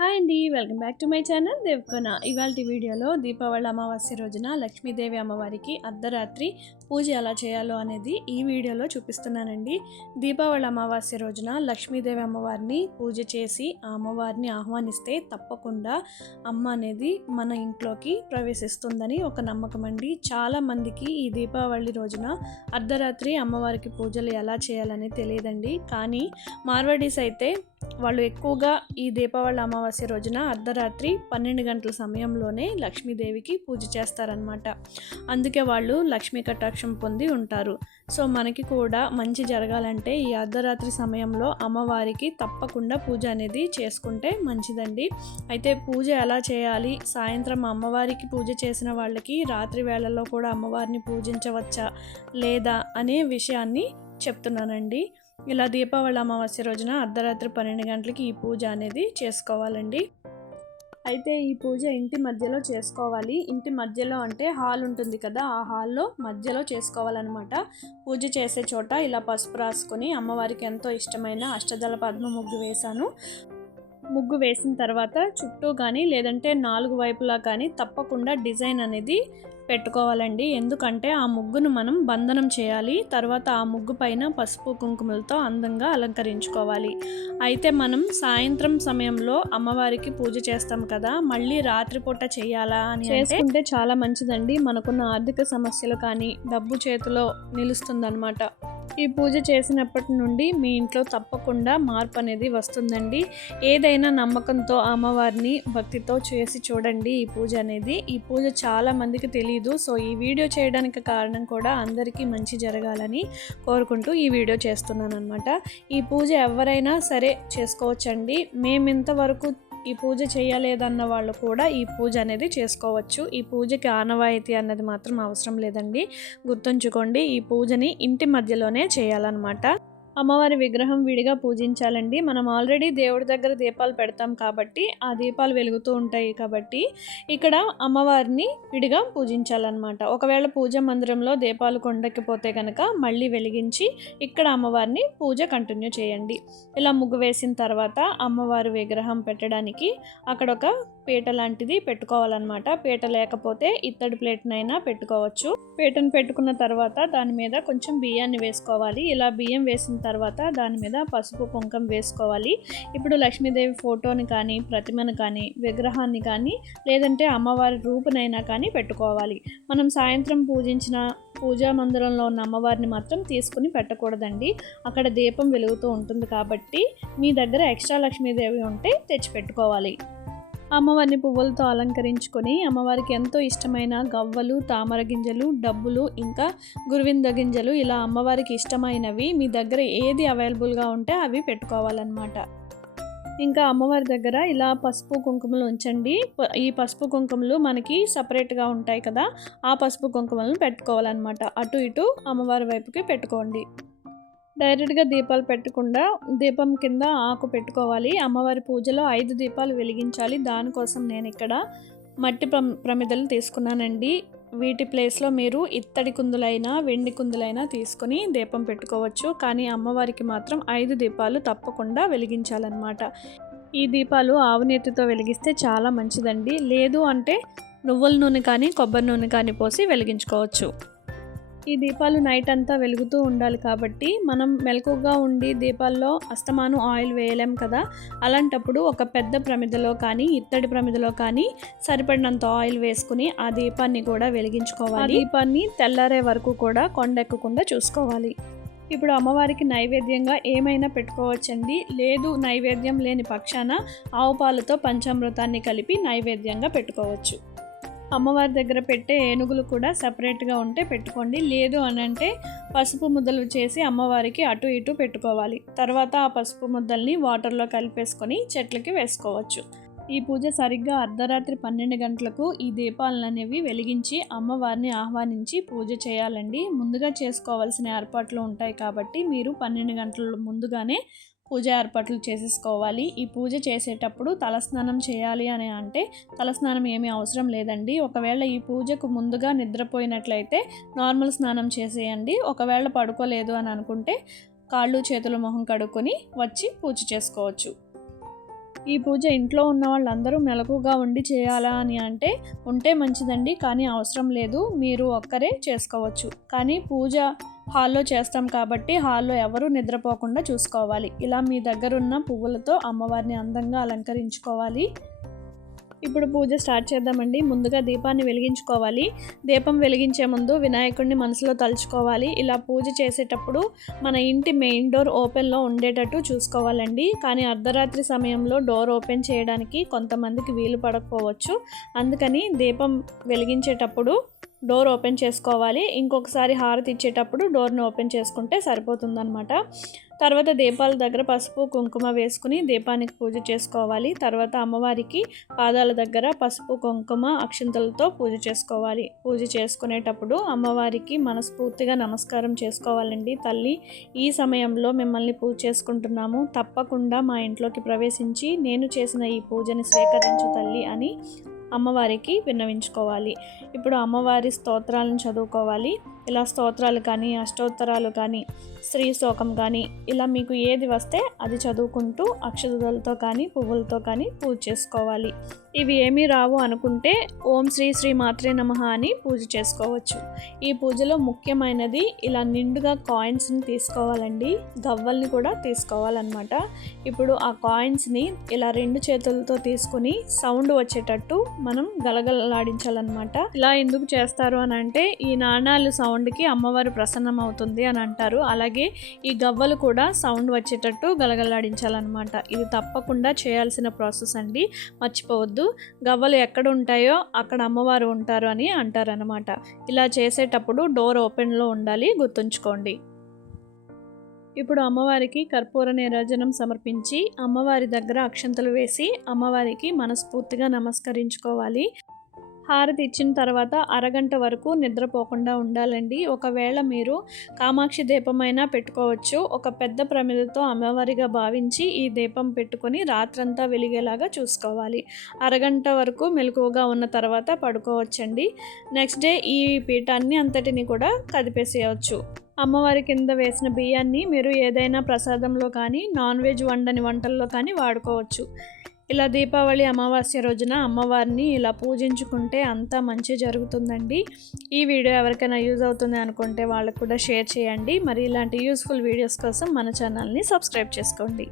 Hi అండి welcome back to my channel దేవ్కొన. ఇవాళ వీడియోలో దీపావళి అమావాస్య రోజున లక్ష్మీదేవి అమ్మవారికి అర్ధరాత్రి పూజ ఎలా చేయాలో అనేది ఈ వీడియోలో చూపిస్తున్నానండి. దీపావళి అమావాస్య రోజున లక్ష్మీదేవి అమ్మవారిని పూజ చేసి ఆ అమ్మవారిని ఆహ్వానిస్తే తప్పకుండా అమ్మ అనేది మన ఇంట్లోకి ప్రవేశిస్తుందని ఒక నమ్మకం అండి. చాలా మందికి ఈ దీపావళి రోజున అర్ధరాత్రి అమ్మవారికి పూజలు ఎలా చేయాలని తెలియదండి. కానీ మార్వాడీస్ అయితే వాళ్ళు ఎక్కువగా ఈ దీపావళి అమావాస్య రోజున అర్ధరాత్రి పన్నెండు గంటల సమయంలోనే లక్ష్మీదేవికి పూజ చేస్తారనమాట అందుకే వాళ్ళు లక్ష్మీ కటాక్షం పొంది ఉంటారు. సో మనకి కూడా మంచి జరగాలంటే ఈ అర్ధరాత్రి సమయంలో అమ్మవారికి తప్పకుండా పూజ అనేది చేసుకుంటే మంచిదండి. అయితే పూజ ఎలా చేయాలి? సాయంత్రం అమ్మవారికి పూజ చేసిన వాళ్ళకి రాత్రి వేళల్లో కూడా అమ్మవారిని పూజించవచ్చా? లేదా? అనే విషయాన్ని చెప్తున్నానండి. ఇలా దీపావళి అమావాస్య రోజున అర్ధరాత్రి పన్నెండు గంటలకి ఈ పూజ అనేది చేసుకోవాలండి. అయితే ఈ పూజ ఇంటి మధ్యలో చేసుకోవాలి. ఇంటి మధ్యలో అంటే హాల్ ఉంటుంది కదా ఆ హాల్లో మధ్యలో చేసుకోవాలన్నమాట. పూజ చేసే చోట ఇలా పసుపు రాసుకొని అమ్మవారికి ఎంతో ఇష్టమైన అష్టదళ పద్మ ముగ్గు వేశాను. ముగ్గు వేసిన తర్వాత చుట్టూ కానీ లేదంటే నాలుగు వైపులా కానీ తప్పకుండా డిజైన్ అనేది పెట్టుకోవాలండి. ఎందుకంటే ఆ ముగ్గును మనం బంధనం చేయాలి. తర్వాత ఆ ముగ్గు పైన పసుపు కుంకుమలతో అందంగా అలంకరించుకోవాలి. అయితే మనం సాయంత్రం సమయంలో అమ్మవారికి పూజ చేస్తాం కదా మళ్ళీ రాత్రిపూట చేయాలా అని చేసుకుంటే చాలా మంచిదండి. మనకున్న ఆర్థిక సమస్యలు కానీ డబ్బు చేతిలో నిలుస్తుందన్నమాట. ఈ పూజ చేసినప్పటి నుండి మీ ఇంట్లో తప్పకుండా మార్పు అనేది వస్తుందండి. ఏదైనా నమ్మకంతో అమ్మవారిని భక్తితో చేసి చూడండి ఈ పూజ అనేది. ఈ పూజ చాలా మందికి తెలియదు సో ఈ వీడియో చేయడానికి కారణం కూడా అందరికీ మంచి జరగాలని కోరుకుంటూ ఈ వీడియో చేస్తున్నాను అనమాట ఈ పూజ ఎవరైనా సరే చేసుకోవచ్చండి. మేము ఇంతవరకు ఈ పూజ చేయలేదన్న వాళ్ళు కూడా ఈ పూజ అనేది చేసుకోవచ్చు. ఈ పూజకి ఆనవాయితీ అన్నది మాత్రం అవసరం లేదండి. గుర్తుంచుకోండి ఈ పూజని ఇంటి మధ్యలోనే చేయాలన్నమాట. అమ్మవారి విగ్రహం విడిగా పూజించాలండి. మనం ఆల్రెడీ దేవుడి దగ్గర దీపాలు పెడతాం కాబట్టి ఆ దీపాలు వెలుగుతూ ఉంటాయి కాబట్టి ఇక్కడ అమ్మవారిని విడిగా పూజించాలన్నమాట. ఒకవేళ పూజ మందిరంలో దీపాలు కొండకిపోతే కనుక మళ్ళీ వెలిగించి ఇక్కడ అమ్మవారిని పూజ కంటిన్యూ చేయండి. ఇలా ముగ్గు వేసిన తర్వాత అమ్మవారి విగ్రహం పెట్టడానికి అక్కడ ఒక పీట లాంటిది పెట్టుకోవాలన్నమాట. పీట లేకపోతే ఇత్తడి ప్లేట్నైనా పెట్టుకోవచ్చు. పీటను పెట్టుకున్న తర్వాత దాని మీద కొంచెం బియ్యాన్ని వేసుకోవాలి. ఇలా బియ్యం వేసిన తర్వాత దాని మీద పసుపు కుంకం వేసుకోవాలి. ఇప్పుడు లక్ష్మీదేవి ఫోటోని కానీ ప్రతిమను కానీ విగ్రహాన్ని కానీ లేదంటే అమ్మవారి రూపునైనా కానీ పెట్టుకోవాలి. మనం సాయంత్రం పూజించిన పూజా మందిరంలో ఉన్న అమ్మవారిని మాత్రం తీసుకుని పెట్టకూడదండి. అక్కడ దీపం వెలుగుతూ ఉంటుంది కాబట్టి మీ దగ్గర ఎక్స్ట్రా లక్ష్మీదేవి ఉంటే తెచ్చి పెట్టుకోవాలి. అమ్మవారిని పువ్వులతో అలంకరించుకొని అమ్మవారికి ఎంతో ఇష్టమైన గవ్వలు తామర గింజలు డబ్బులు ఇంకా గురువింద గింజలు ఇలా అమ్మవారికి ఇష్టమైనవి. మీ దగ్గర ఏది అవైలబుల్గా ఉంటే అవి పెట్టుకోవాలన్నమాట. ఇంకా అమ్మవారి దగ్గర ఇలా పసుపు కుంకుమలు ఉంచండి. ఈ పసుపు కుంకుమలు మనకి సపరేట్గా ఉంటాయి కదా ఆ పసుపు కుంకుమలను పెట్టుకోవాలన్నమాట. అటు ఇటు అమ్మవారి వైపుకి పెట్టుకోండి. డైరెక్ట్గా దీపాలు పెట్టకుండా దీపం కింద ఆకు పెట్టుకోవాలి. అమ్మవారి పూజలో ఐదు దీపాలు వెలిగించాలి. దానికోసం నేను ఇక్కడ మట్టి ప్రమిదలు తీసుకున్నానండి. వీటి ప్లేస్లో మీరు ఇత్తడి కుందులైనా వెండి కుందులైనా తీసుకుని దీపం పెట్టుకోవచ్చు. కానీ అమ్మవారికి మాత్రం ఐదు దీపాలు తప్పకుండా వెలిగించాలన్నమాట. ఈ దీపాలు ఆవునేతితో వెలిగిస్తే చాలా మంచిదండి. లేదు అంటే నువ్వుల నూనె కానీ కొబ్బరి నూనె కానీ పోసి వెలిగించుకోవచ్చు. ఈ దీపాలు నైట్ అంతా వెలుగుతూ ఉండాలి కాబట్టి మనం మెలకుగా ఉండి దీపాల్లో అస్తమానం ఆయిల్ వేయలేం కదా. అలాంటప్పుడు ఒక పెద్ద ప్రమిదలో కానీ ఇత్తడి ప్రమిదలో కానీ సరిపడినంత ఆయిల్ వేసుకుని ఆ దీపాన్ని కూడా వెలిగించుకోవాలి. దీపాన్ని తెల్లారే వరకు కూడా కొండెక్కకుండా చూసుకోవాలి. ఇప్పుడు అమ్మవారికి నైవేద్యంగా ఏమైనా పెట్టుకోవచ్చండి? లేదు నైవేద్యం లేని పక్షాన ఆవు పాలతో పంచామృతాన్ని కలిపి నైవేద్యంగా పెట్టుకోవచ్చు. అమ్మవారి దగ్గర పెట్టే ఏనుగులు కూడా సపరేట్గా ఉంటే పెట్టుకోండి. లేదు అని అంటే పసుపు ముద్దలు చేసి అమ్మవారికి అటు ఇటు పెట్టుకోవాలి. తర్వాత ఆ పసుపు ముద్దల్ని వాటర్లో కలిపేసుకొని చెట్లకి వేసుకోవచ్చు. ఈ పూజ సరిగ్గా అర్ధరాత్రి పన్నెండు గంటలకు ఈ దీపాలను అనేవి వెలిగించి అమ్మవారిని ఆహ్వానించి పూజ చేయాలండి. ముందుగా చేసుకోవాల్సిన ఏర్పాట్లు ఉంటాయి కాబట్టి మీరు పన్నెండు గంటల ముందుగానే పూజ ఏర్పాట్లు చేసేసుకోవాలి. ఈ పూజ చేసేటప్పుడు తలస్నానం చేయాలి అని అంటే తలస్నానం ఏమీ అవసరం లేదండి. ఒకవేళ ఈ పూజకు ముందుగా నిద్రపోయినట్లయితే నార్మల్ స్నానం చేసేయండి. ఒకవేళ పడుకోలేదు అని అనుకుంటే కాళ్ళు చేతులు మొహం కడుక్కొని వచ్చి పూజ చేసుకోవచ్చు. ఈ పూజ ఇంట్లో ఉన్న వాళ్ళందరూ మెలకుగా ఉండి చేయాలా అని అంటే ఉంటే మంచిదండి. కానీ అవసరం లేదు. మీరు ఒక్కరే చేసుకోవచ్చు. కానీ పూజ హాల్లో చేస్తాం కాబట్టి హాల్లో ఎవరు నిద్రపోకుండా చూసుకోవాలి. ఇలా మీ దగ్గరున్న పువ్వులతో అమ్మవారిని అందంగా అలంకరించుకోవాలి. ఇప్పుడు పూజ స్టార్ట్ చేద్దామండి. ముందుగా దీపాన్ని వెలిగించుకోవాలి. దీపం వెలిగించే ముందు వినాయకుడిని మనసులో తలుచుకోవాలి. ఇలా పూజ చేసేటప్పుడు మన ఇంటి మెయిన్ డోర్ ఓపెన్లో ఉండేటట్టు చూసుకోవాలండి. కానీ అర్ధరాత్రి సమయంలో డోర్ ఓపెన్ చేయడానికి కొంతమందికి వీలు పడకపోవచ్చు. అందుకని దీపం వెలిగించేటప్పుడు డోర్ ఓపెన్ చేసుకోవాలి. ఇంకొకసారి హారతి ఇచ్చేటప్పుడు డోర్ని ఓపెన్ చేసుకుంటే సరిపోతుందన్నమాట. తర్వాత దీపాల దగ్గర పసుపు కుంకుమ వేసుకుని దీపానికి పూజ చేసుకోవాలి. తర్వాత అమ్మవారికి పాదాల దగ్గర పసుపు కుంకుమ అక్షంతలతో పూజ చేసుకోవాలి. పూజ చేసుకునేటప్పుడు అమ్మవారికి మనస్ఫూర్తిగా నమస్కారం చేసుకోవాలండి. తల్లి ఈ సమయంలో మిమ్మల్ని పూజ చేసుకుంటున్నాము. తప్పకుండా మా ఇంట్లోకి ప్రవేశించి నేను చేసిన ఈ పూజని స్వీకరించు తల్లి అని అమ్మవారికి విన్నవించుకోవాలి. ఇప్పుడు అమ్మవారి స్తోత్రాలను చదువుకోవాలి. ఇలా స్తోత్రాలు కానీ అష్టోత్తరాలు కానీ స్త్రీ శోకం కానీ ఇలా మీకు ఏది వస్తే అది చదువుకుంటూ అక్షతలతో కానీ పువ్వులతో కానీ పూజ చేసుకోవాలి. ఇవి ఏమీ రావు అనుకుంటే ఓం శ్రీ శ్రీ మాత్రే నమ అని పూజ చేసుకోవచ్చు. ఈ పూజలో ముఖ్యమైనది ఇలా నిండుగా కాయిన్స్ని తీసుకోవాలండి. గవ్వల్ని కూడా తీసుకోవాలన్నమాట. ఇప్పుడు ఆ కాయిన్స్ని ఇలా రెండు చేతులతో తీసుకుని సౌండ్ వచ్చేటట్టు మనం గలగలలాడించాలన్నమాట ఇలా ఎందుకు చేస్తారు అని అంటే ఈ నాణాలు సౌండ్ సౌండ్కి అమ్మవారు ప్రసన్నం అవుతుంది అని అంటారు. అలాగే ఈ గవ్వలు కూడా సౌండ్ వచ్చేటట్టు గలగలాడించాలన్నమాట. ఇది తప్పకుండా చేయాల్సిన ప్రాసెస్ అండి. మర్చిపోవద్దు. గవ్వలు ఎక్కడ ఉంటాయో అక్కడ అమ్మవారు ఉంటారు అని అంటారనమాట ఇలా చేసేటప్పుడు డోర్ ఓపెన్లో ఉండాలి. గుర్తుంచుకోండి. ఇప్పుడు అమ్మవారికి కర్పూర నీరాజనం సమర్పించి అమ్మవారి దగ్గర అక్షంతలు వేసి అమ్మవారికి మనస్ఫూర్తిగా నమస్కరించుకోవాలి. హారతి ఇచ్చిన తర్వాత అరగంట వరకు నిద్రపోకుండా ఉండాలండి. ఒకవేళ మీరు కామాక్షి దీపమైనా పెట్టుకోవచ్చు. ఒక పెద్ద ప్రమిదతో అమ్మవారిగా భావించి ఈ దీపం పెట్టుకొని రాత్రంతా వెలిగేలాగా చూసుకోవాలి. అరగంట వరకు మెలకువగా ఉన్న తర్వాత పడుకోవచ్చండి. నెక్స్ట్ డే ఈ పీఠాన్ని అంతటిని కూడా కదిపేసేయవచ్చు. అమ్మవారి కింద వేసిన బియ్యాన్ని మీరు ఏదైనా ప్రసాదంలో కానీ నాన్ వెజ్ వండని వంటల్లో కానీ వాడుకోవచ్చు. ఇలా దీపావళి అమావాస్య రోజున అమ్మవారిని ఇలా పూజించుకుంటే అంతా మంచి జరుగుతుందండి. ఈ వీడియో ఎవరికైనా యూజ్ అవుతుంది అనుకుంటే వాళ్ళకు కూడా షేర్ చేయండి. మరి ఇలాంటి యూస్ఫుల్ వీడియోస్ కోసం మన ఛానల్ని సబ్స్క్రైబ్ చేసుకోండి.